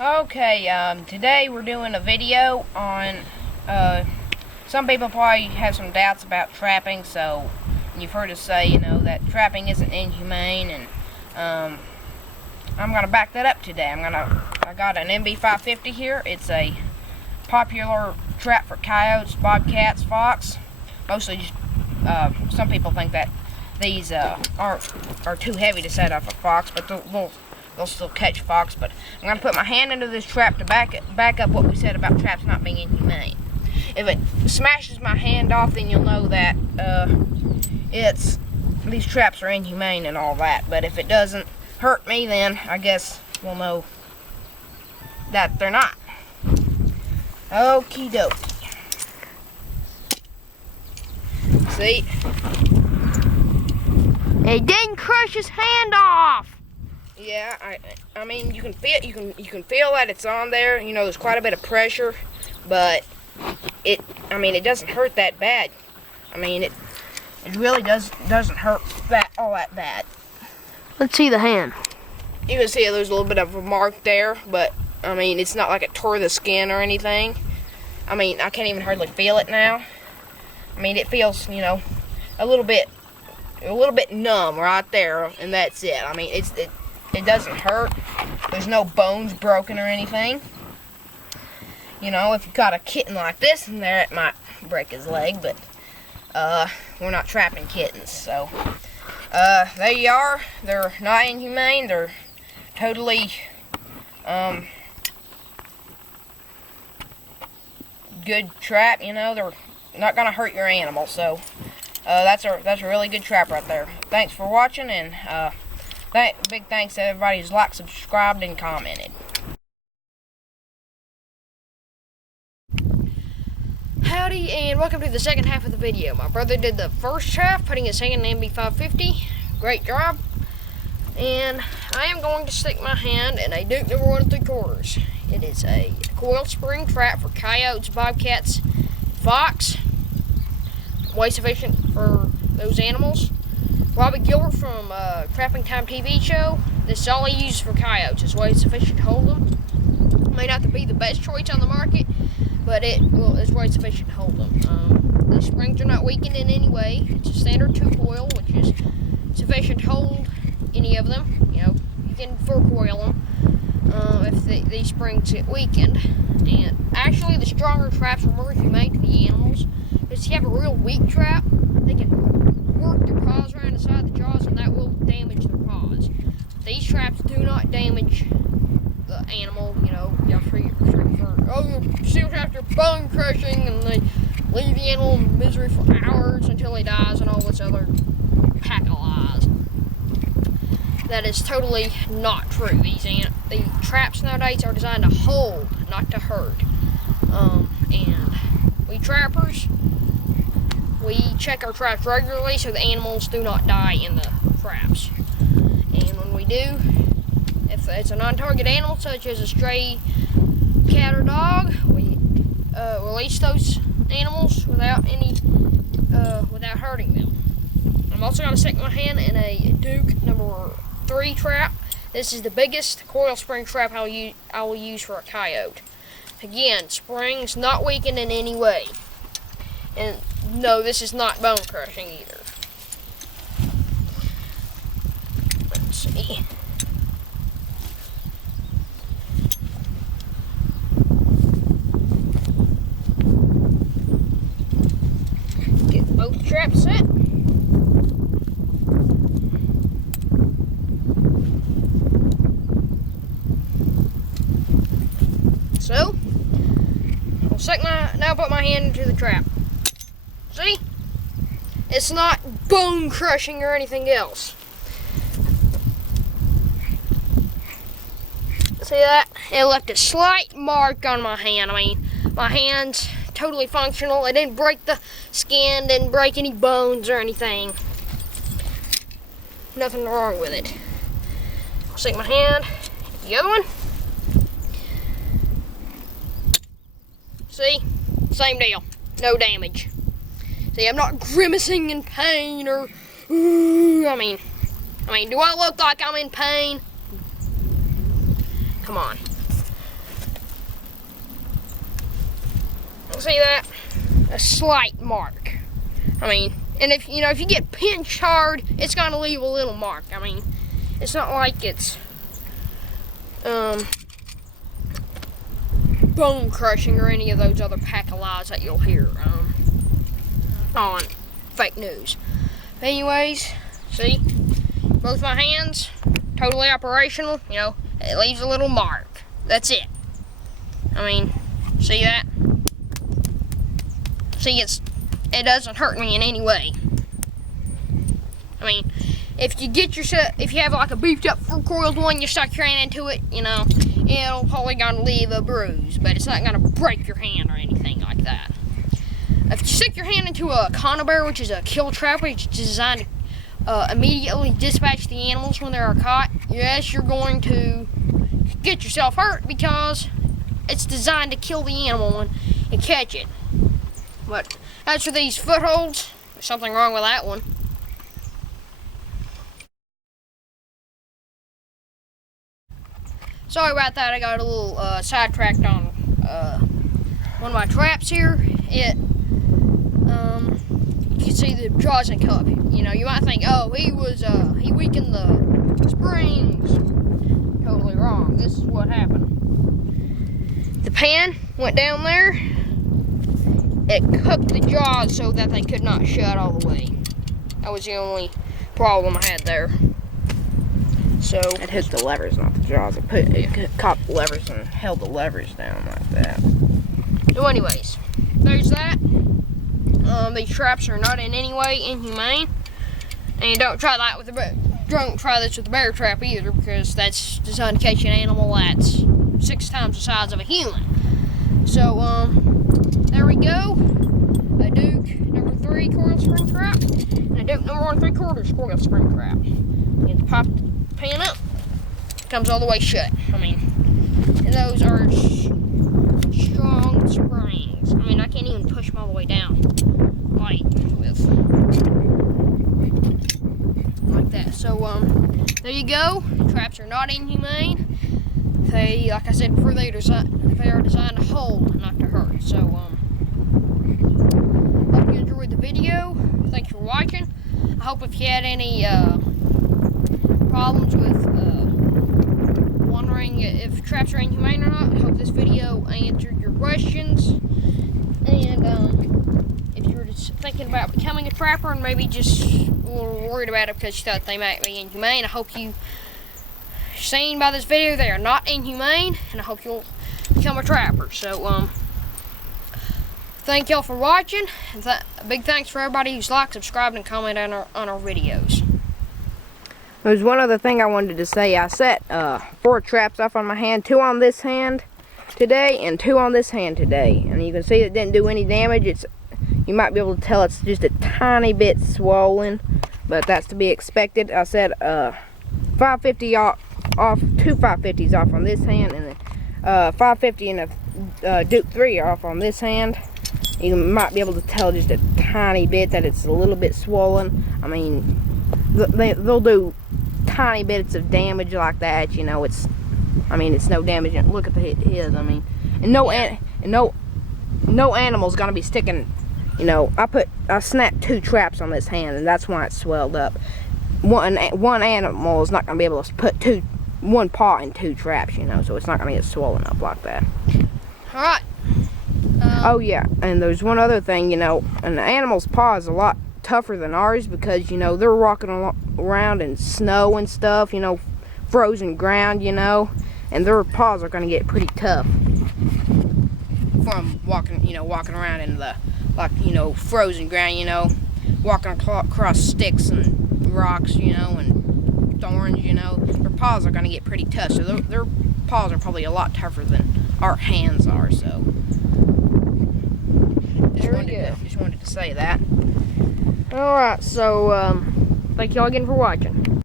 Okay, today we're doing a video on, some people probably have some doubts about trapping, so you've heard us say, that trapping isn't inhumane, and, I'm gonna back that up today. I got an MB550 here. It's a popular trap for coyotes, bobcats, fox. Mostly just, some people think that these, are too heavy to set off a fox, but they'll still catch fox. But I'm going to put my hand into this trap to back up what we said about traps not being inhumane. If it smashes my hand off, then you'll know that these traps are inhumane and all that. But if it doesn't hurt me, then I guess we'll know that they're not. Okie dokie. See? It didn't crush his hand off. Yeah, I mean, you can feel that it's on there. There's quite a bit of pressure, but it doesn't hurt that bad. It really doesn't hurt all that bad. Let's see the hand. You can see there's a little bit of a mark there, but it's not like it tore the skin or anything. I can't even hardly feel it now. It feels, a little bit numb right there, and that's it. It doesn't hurt. There's no bones broken or anything. If you've got a kitten like this in there, it might break his leg, but we're not trapping kittens, so there you are. They're not inhumane. They're totally good trap. They're not gonna hurt your animal, so that's a really good trap right there. Thanks for watching, and big thanks to everybody who's liked, subscribed, and commented. Howdy, and welcome to the second half of the video. My brother did the first half, putting his hand in the MB550. Great job. And I am going to stick my hand in a Duke number 1 3/4. It is a coil spring trap for coyotes, bobcats, fox. Way sufficient for those animals. Robbie Gilbert from Trapping Time TV show. This is all he uses for coyotes. It's way sufficient to hold them. May not be the best choice on the market, but it's way sufficient to hold them. The springs are not weakened in any way. It's a standard 2 coil, which is sufficient to hold any of them. You can 4 coil them if these springs get weakened. And actually, the stronger traps are more humane to the animals. Because if you have a real weak trap, they can work their paws around inside the jaws, and that will damage their paws. These traps do not damage the animal. Steel traps are bone crushing, and they leave the animal in misery for hours until he dies, and all this other pack of lies. That is totally not true. The traps nowadays are designed to hold, not to hurt. And we trappers, we check our traps regularly so the animals do not die in the traps. And when we do, if it's a non-target animal such as a stray cat or dog, we release those animals without hurting them. I'm also going to stick my hand in a Duke number 3 trap. This is the biggest coil spring trap I will use for a coyote. Again, springs not weakened in any way. And no, this is not bone crushing either. Let's see. Get both traps set. So, now put my hand into the trap. See? It's not bone crushing or anything else. See that? It left a slight mark on my hand. My hand's totally functional. It didn't break the skin, didn't break any bones or anything. Nothing wrong with it. I'll stick my hand in the other one. See? Same deal. No damage. See, I'm not grimacing in pain or, do I look like I'm in pain? Come on. See that? A slight mark. I mean, and if you know, if you get pinched hard, it's gonna leave a little mark. I mean, it's not like it's bone crushing or any of those other pack of lies that you'll hear on fake news. But anyways, see, both my hands totally operational. You know, it leaves a little mark. That's it. I mean, see that? See, it doesn't hurt me in any way. I mean, if you have like a beefed up four-coiled one, you stuck your hand into it, you know, it'll probably gonna leave a bruise, but it's not gonna break your hand or anything like that. If you stick your hand into a conibear, which is a kill trap, which is designed to immediately dispatch the animals when they are caught, yes, you're going to get yourself hurt because it's designed to kill the animal and catch it. But as for these footholds, there's something wrong with that one. Sorry about that, I got a little sidetracked on one of my traps here. You can see the jaws and cup. You know, you might think, oh, he weakened the springs. Totally wrong. This is what happened. The pan went down there. It cooked the jaws so that they could not shut all the way. That was the only problem I had there. So it hit the levers, not the jaws. It caught the levers and held the levers down like that. So anyways, there's that. These traps are not in any way inhumane. And don't try that with don't try this with the bear trap either, because that's designed to catch an animal that's 6 times the size of a human. So there we go. A Duke number 3 coil spring trap and a Duke number 1 3/4 coil spring trap. You have to pop the pan up, comes all the way shut. I mean, and those are strong springs. I mean, I can't even push them all the way down like that. So there you go. Traps are not inhumane. They, like I said before, they are designed to hold, not to hurt. So hope you enjoyed the video. Thanks for watching. I hope if you had any problems with wondering if traps are inhumane or not, I hope this video answered your questions. And if you were just thinking about becoming a trapper and maybe just a little worried about it because you thought they might be inhumane, I hope you seen by this video they are not inhumane, and I hope you'll become a trapper. So thank y'all for watching, and a big thanks for everybody who's liked, subscribed, and commented on our videos. There's one other thing I wanted to say. I set 4 traps off on my hand, 2 on this hand today and 2 on this hand today, and you can see it didn't do any damage. You might be able to tell it's just a tiny bit swollen, but that's to be expected. I set 550 off, 2 550s off on this hand, and 550 and a Duke 3 off on this hand. You might be able to tell just a tiny bit that it's a little bit swollen. I mean, they'll do tiny bits of damage like that. You know, it's no damage. Look at his. I mean, and no animal's gonna be sticking. You know, I snapped 2 traps on this hand, and that's why it's swelled up. One animal is not gonna be able to put 1 paw in 2 traps. You know, so it's not gonna get swollen up like that. All right. Oh yeah, and there's one other thing. You know, an animal's paw is a lot tougher than ours because, you know, they're walking around in snow and stuff, you know, frozen ground, you know, and their paws are going to get pretty tough from walking around in the, like, you know, frozen ground, you know, walking across sticks and rocks, you know, and thorns, you know. Their paws are going to get pretty tough, so their paws are probably a lot tougher than our hands are. So just wanted to say that. Alright, so thank y'all again for watching.